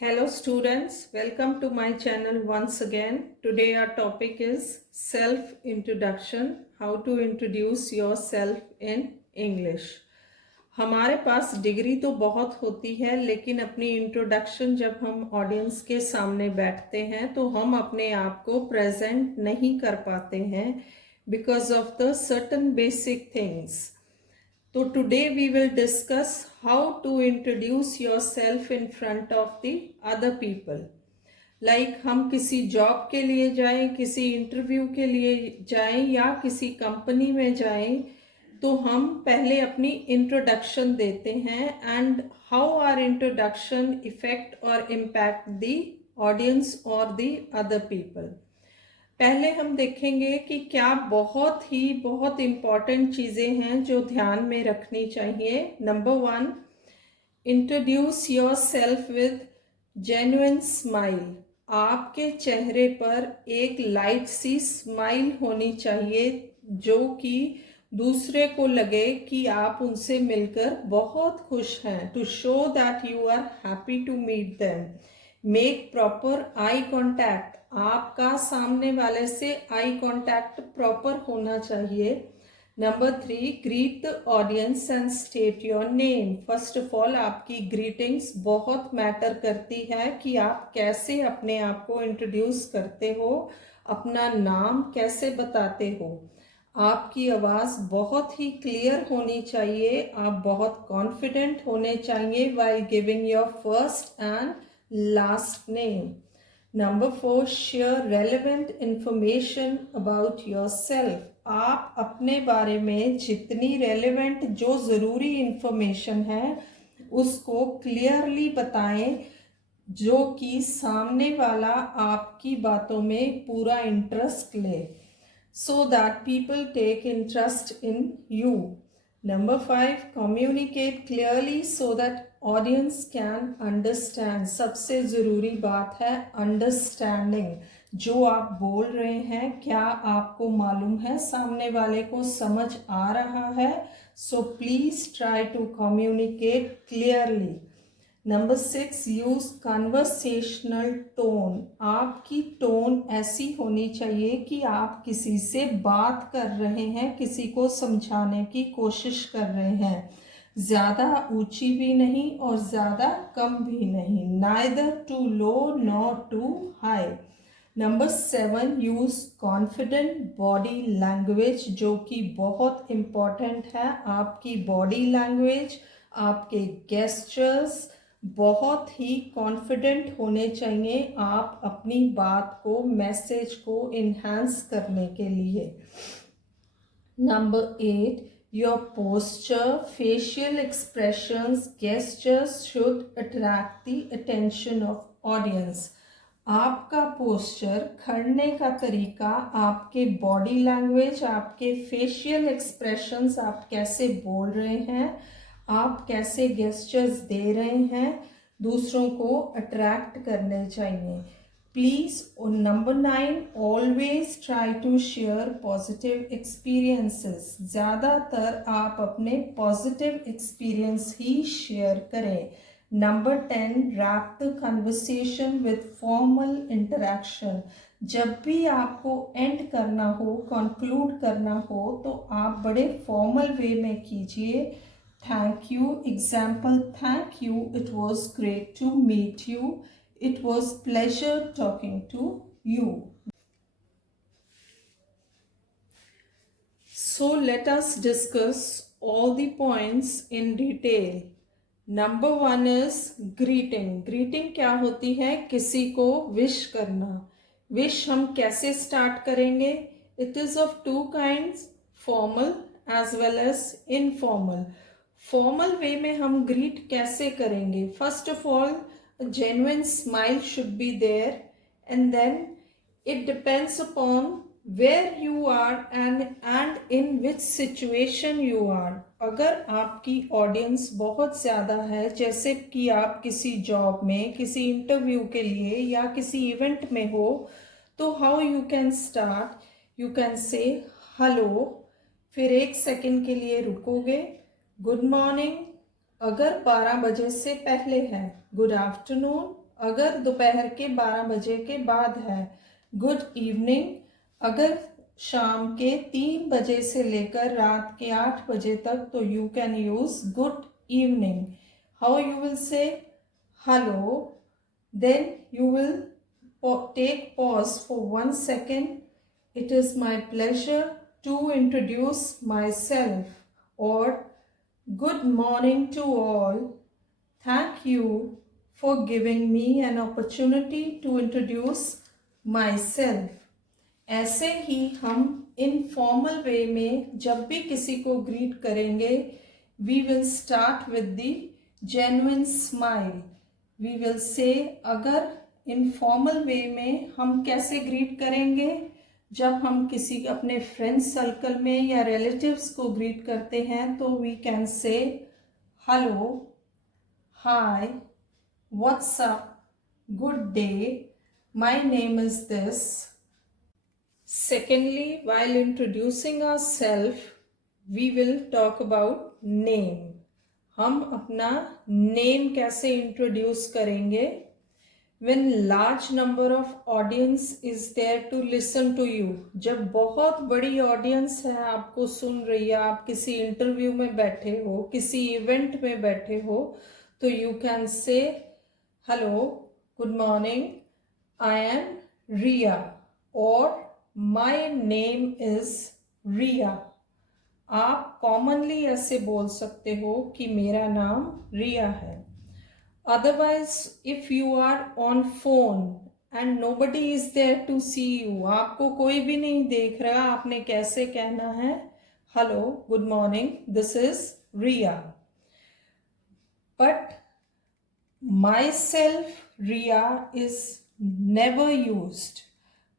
Hello students, welcome to my channel once again. Today our topic is self-introduction, how to introduce yourself in English. हमारे पास degree तो बहुत होती है, लेकिन अपनी इंट्रोडक्शन जब हम ऑडियंस के सामने बैठते हैं तो हम अपने आप को प्रेजेंट नहीं कर पाते हैं because of the certain basic things. So today we will discuss how to introduce yourself in front of the other people. Like हम किसी जॉब के लिए जाएं, किसी इंटरव्यू के लिए जाएं या किसी कंपनी में जाएं, तो हम पहले अपनी इंट्रोडक्शन देते हैं and how our introduction effect और इम्पैक्ट द ऑडियंस और द अदर पीपल. पहले हम देखेंगे कि क्या बहुत इम्पॉर्टेंट चीज़ें हैं जो ध्यान में रखनी चाहिए. Number 1, introduce your self with genuine smile. आपके चेहरे पर एक लाइट सी स्माइल होनी चाहिए जो कि दूसरे को लगे कि आप उनसे मिलकर बहुत खुश हैं. To show that you are happy to meet them. Make proper eye contact. आपका सामने वाले से आई कॉन्टैक्ट प्रॉपर होना चाहिए. Number 3, greet the audience and state your name. First of all आपकी ग्रीटिंग्स बहुत मैटर करती है कि आप कैसे अपने आप को इंट्रोड्यूस करते हो, अपना नाम कैसे बताते हो. आपकी आवाज़ बहुत ही क्लियर होनी चाहिए. आप बहुत कॉन्फिडेंट होने चाहिए while giving your first and last name. Number 4, share relevant information about yourself. आप अपने बारे में जितनी relevant जो ज़रूरी information है उसको clearly बताएं जो कि सामने वाला आपकी बातों में पूरा interest ले, so that people take interest in you. Number 5, communicate clearly so that audience can understand. सबसे ज़रूरी बात है अंडरस्टैंडिंग. जो आप बोल रहे हैं क्या आपको मालूम है, सामने वाले को समझ आ रहा है. So please try to communicate clearly. Number 6, use conversational tone. आपकी टोन ऐसी होनी चाहिए कि आप किसी से बात कर रहे हैं, किसी को समझाने की कोशिश कर रहे हैं. ज़्यादा ऊंची भी नहीं और ज़्यादा कम भी नहीं. Neither too low nor too high. Number 7, use confident body language, जो कि बहुत इम्पॉर्टेंट है. आपकी बॉडी लैंग्वेज, आपके गेस्चर्स बहुत ही कॉन्फिडेंट होने चाहिए आप अपनी बात को, मैसेज को इन्हांस करने के लिए. Number 8, your posture, facial expressions, gestures should attract the attention of audience. आपका पोस्चर, खड़ने का तरीका, आपके बॉडी लैंग्वेज, आपके फेशियल एक्सप्रेशंस, आप कैसे बोल रहे हैं, आप कैसे गेस्चर्स दे रहे हैं, दूसरों को अट्रैक्ट करने चाहिए. Please, number 9, always try to share positive experiences. ज़्यादातर आप अपने positive experience ही share करें. Number 10, wrap the conversation with formal interaction. जब भी आपको end करना हो, conclude करना हो, तो आप बड़े formal way में कीजिए. Thank you. Example, thank you. It was great to meet you. It was pleasure talking to you. So let us discuss all the points in detail. Number 1 is greeting. Greeting क्या होती है? किसी को wish करना. Wish हम कैसे start करेंगे? It is of two kinds, formal as well as informal. Formal way में हम greet कैसे करेंगे? First of all, a genuine smile should be there, and then it depends upon where you are and in which situation you are. अगर आपकी audience बहुत ज़्यादा है, जैसे कि आप किसी जॉब में, किसी इंटरव्यू के लिए या किसी इवेंट में हो, तो how you can start, you can say hello, फिर 1 सेकेंड के लिए रुकोगे, गुड मॉर्निंग. अगर 12 बजे से पहले है, गुड आफ्टरनून, अगर दोपहर के 12 बजे के बाद है। गुड इवनिंग अगर शाम के 3 बजे से लेकर रात के 8 बजे तक, तो you can use good evening. How you will say hello, then you will take pause for 1 second. It is my pleasure to introduce myself, or good morning to all. Thank you for giving me an opportunity to introduce myself. ऐसे ही हम informal वे में जब भी किसी को greet करेंगे, we will start with the genuine smile. We will say, अगर informal वे में हम कैसे ग्रीट करेंगे, जब हम किसी अपने फ्रेंड सर्कल में या रिलेटिव्स को ग्रीट करते हैं तो we can say hello, hi, what's up, good day, my name is this. Secondly, while introducing ourselves we will talk about name. हम अपना नेम कैसे इंट्रोड्यूस करेंगे. When large number of audience is there to listen to you, जब बहुत बड़ी audience है आपको सुन रही है, आप किसी इंटरव्यू में बैठे हो, किसी इवेंट में बैठे हो, तो you can say hello, good morning, I am Riya, और माय नेम इज रिया. आप कॉमनली ऐसे बोल सकते हो कि मेरा नाम रिया है. Otherwise if you are on phone and nobody is there to see you, आपको कोई भी नहीं देख रहा, आपने कैसे कहना है hello, good morning, this is Riya. But my self Riya is never used.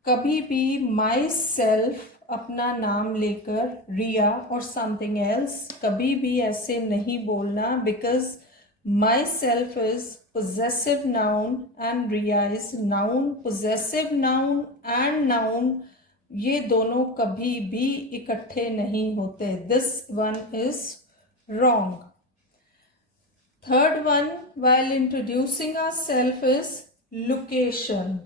कभी भी माई सेल्फ अपना नाम लेकर रिया और समथिंग एल्स कभी भी ऐसे नहीं बोलना, because my self is possessive noun and Riya is noun. Possessive noun and noun ये दोनों कभी भी इकट्ठे नहीं होते. This one is wrong. Third one, while introducing ourselves is location.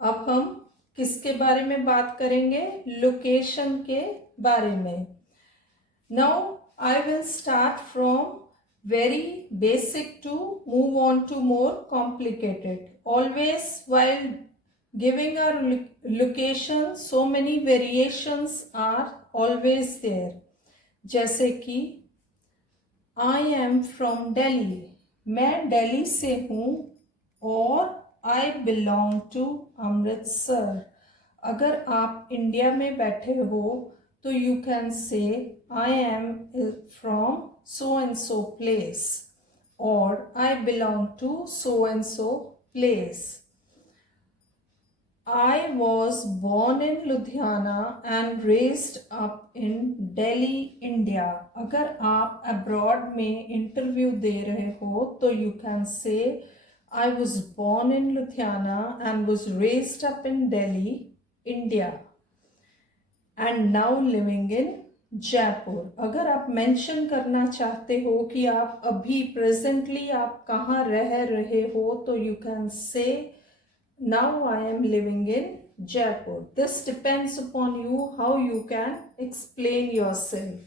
अब हम किसके बारे में बात करेंगे, लोकेशन के बारे में. Now I will start from very basic to move on to more complicated. Always while giving our location, so many variations are always there. जैसे कि I am from Delhi, मैं दिल्ली से हूँ, और I belong to अमृतसर. अगर आप India में बैठे हो तो यू कैन से I am from so and so place, or I belong to so and so place. I was born in Ludhiana and raised up in Delhi, India. अगर आप abroad में इंटरव्यू दे रहे हो तो यू कैन से I was born in Ludhiana and was raised up in Delhi, India, and now living in Jaipur. अगर आप mention करना चाहते हो कि आप अभी प्रेजेंटली आप कहाँ रह रहे हो तो यू कैन से now I am living in Jaipur. This depends upon you how you can explain yourself.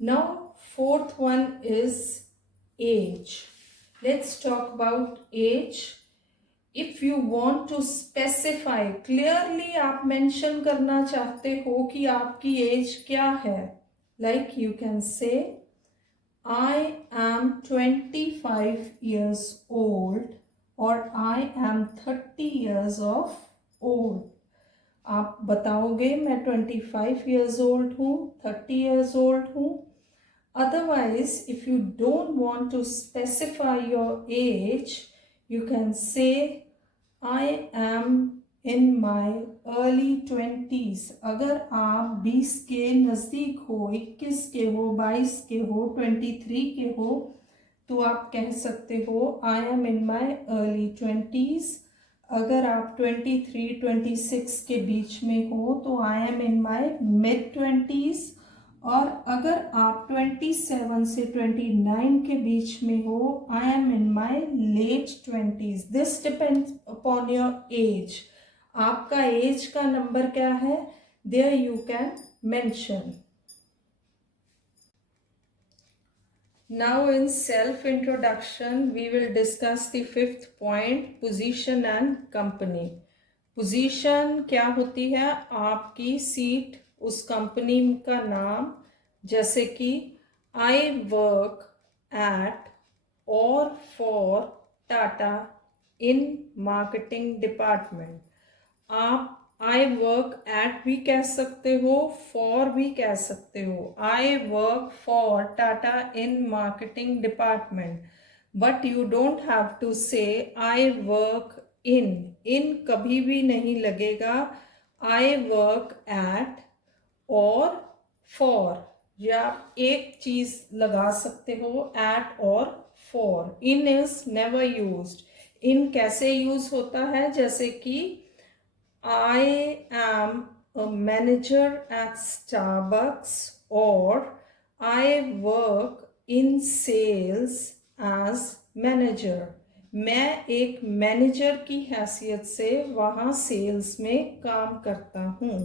Now fourth one is age. Let's talk about age. If you want to specify clearly, आप mention करना चाहते हो कि आपकी age क्या है, like you can say I am 25 years old, और I am 30 years of old. आप बताओगे मैं 25 years old हूँ, 30 years old हूँ. Otherwise, if you don't want to specify your age, you can say I am in my early 20s. अगर आप 20 के नज़दीक हो, 21 के हो, 22 के हो, 23 के हो, तो आप कह सकते हो I am in my early 20s. अगर आप 23, 26 के बीच में हो तो I am in my mid 20s. और अगर आप 27 से 29 के बीच में हो, I am in my late 20s, this depends upon your age. आपका एज का नंबर क्या है, there you can mention. Now in self introduction we will discuss the fifth point, position and company। Position क्या होती है, आपकी seat, उस company का नाम, जैसे कि आई वर्क एट और for Tata in marketing department. आप आई वर्क एट भी कह सकते हो, फॉर भी कह सकते हो। I work for Tata in marketing department, but you don't have to say I work in कभी भी नहीं लगेगा। आई वर्क एट और फॉर, या एक चीज लगा सकते हो, एट और for. In is never used. In कैसे यूज होता है, जैसे कि I am a manager at Starbucks, or I work in sales as manager। मैं एक मैनेजर की हैसियत से वहाँ सेल्स में काम करता हूँ।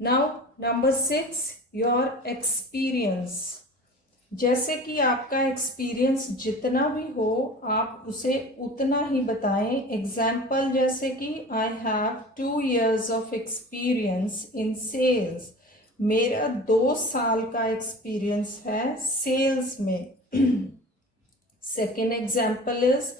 Now number 6, your experience. जैसे कि आपका एक्सपीरियंस जितना भी हो, आप उसे उतना ही बताएं। एग्जाम्पल जैसे कि I have 2 years of experience in sales. मेरा 2 साल का एक्सपीरियंस है सेल्स में। Second example is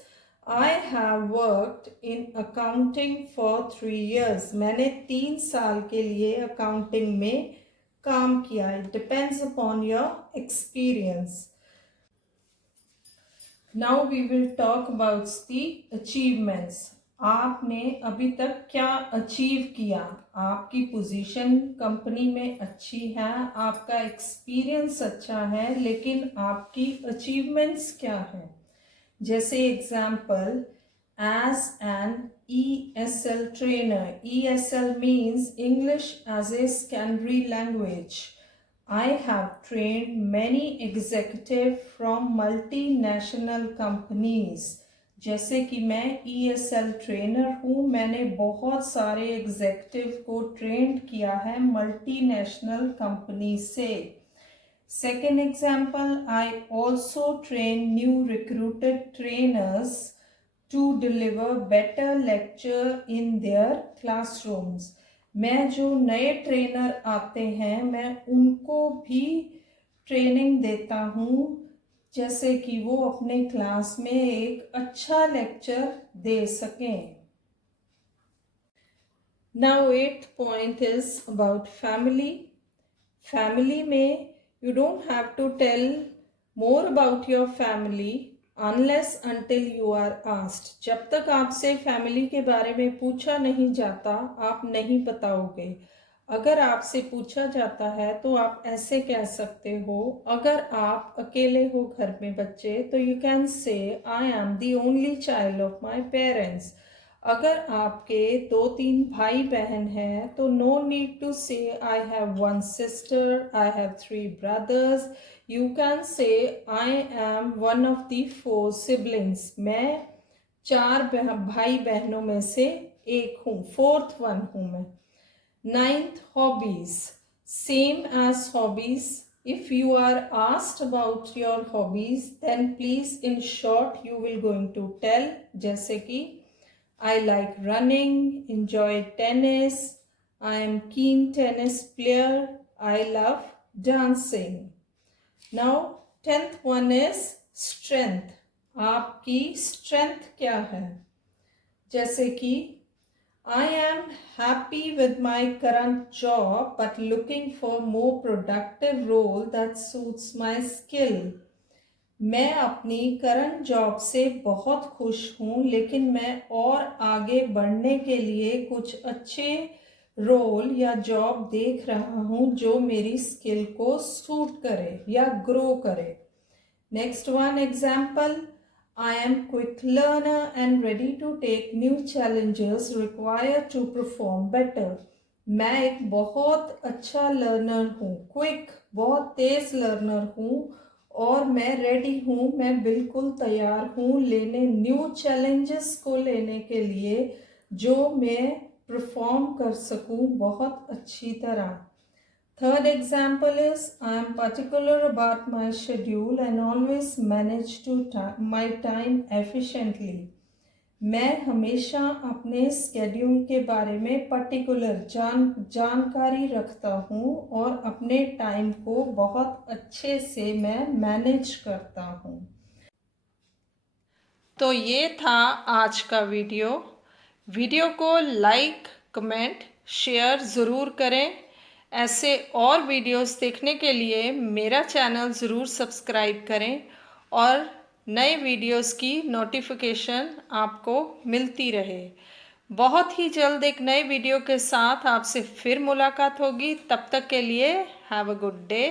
I have worked in accounting for 3 years। मैंने 3 साल के लिए अकाउंटिंग में काम किया। It depends upon your experience. Now we will talk about the achievements. आपने अभी तक क्या अचीव किया। आपकी पोजीशन कंपनी में अच्छी है, आपका एक्सपीरियंस अच्छा है, लेकिन आपकी अचीवमेंट्स क्या है। जैसे example, as an ESL trainer. ESL means English as a secondary language. I have trained many executives from multinational companies. जैसे कि मैं ESL ट्रेनर हूँ, मैंने बहुत सारे एग्जेक्टिव को ट्रेंड किया है मल्टीनेशनल कंपनी से। Second example, I also train new recruited trainers to deliver better lecture in their classrooms। मैं जो नए ट्रेनर आते हैं, मैं उनको भी ट्रेनिंग देता हूँ, जैसे कि वो अपने क्लास में एक अच्छा लेक्चर दे सकें। Now 8th point is about family। Family में you don't have to tell more about your family unless until you are asked। जब तक आपसे फैमिली के बारे में पूछा नहीं जाता, आप नहीं बताओगे। अगर आपसे पूछा जाता है तो आप ऐसे कह सकते हो, अगर आप अकेले हो घर में बच्चे, तो यू कैन से I am the only child of my parents. अगर आपके 2-3 भाई बहन हैं तो no need to say I have 1 sister, I have 3 brothers। You can से I am one of the 4 siblings। मैं 4 भाई बहनों में से एक हूँ, 4th one हूँ मैं। 9th, hobbies। Same as hobbies, if you are asked about your hobbies, then please in short you will going to tell, जैसे कि I like running, enjoy tennis, I am keen tennis player, I love dancing। Now 10th one is strength। आपकी strength क्या है, जैसे कि I am happy with my current job but looking for more productive role that suits my skill। मैं अपनी current job से बहुत खुश हूँ, लेकिन मैं और आगे बढ़ने के लिए कुछ अच्छे रोल या जॉब देख रहा हूँ जो मेरी स्किल को सूट करे या ग्रो करे। Next one example, I am quick learner and ready to take new challenges required to perform better। मैं एक बहुत अच्छा लर्नर हूँ, क्विक, बहुत तेज लर्नर हूँ और मैं रेडी हूँ, मैं बिल्कुल तैयार हूँ लेने न्यू चैलेंजेस को लेने के लिए जो मैं परफॉर्म कर सकूँ बहुत अच्छी तरह। Third example is I am particular about my schedule and always manage to my time efficiently. मैं हमेशा अपने स्केड्यूल के बारे में पर्टिकुलर जानकारी रखता हूँ और अपने टाइम को बहुत अच्छे से मैं मैनेज करता हूँ। तो ये था आज का वीडियो। वीडियो को लाइक, कमेंट, शेयर ज़रूर करें। ऐसे और वीडियोस देखने के लिए मेरा चैनल ज़रूर सब्सक्राइब करें और नए वीडियोस की नोटिफिकेशन आपको मिलती रहे। बहुत ही जल्द एक नए वीडियो के साथ आपसे फिर मुलाकात होगी। तब तक के लिए हैव अ गुड डे।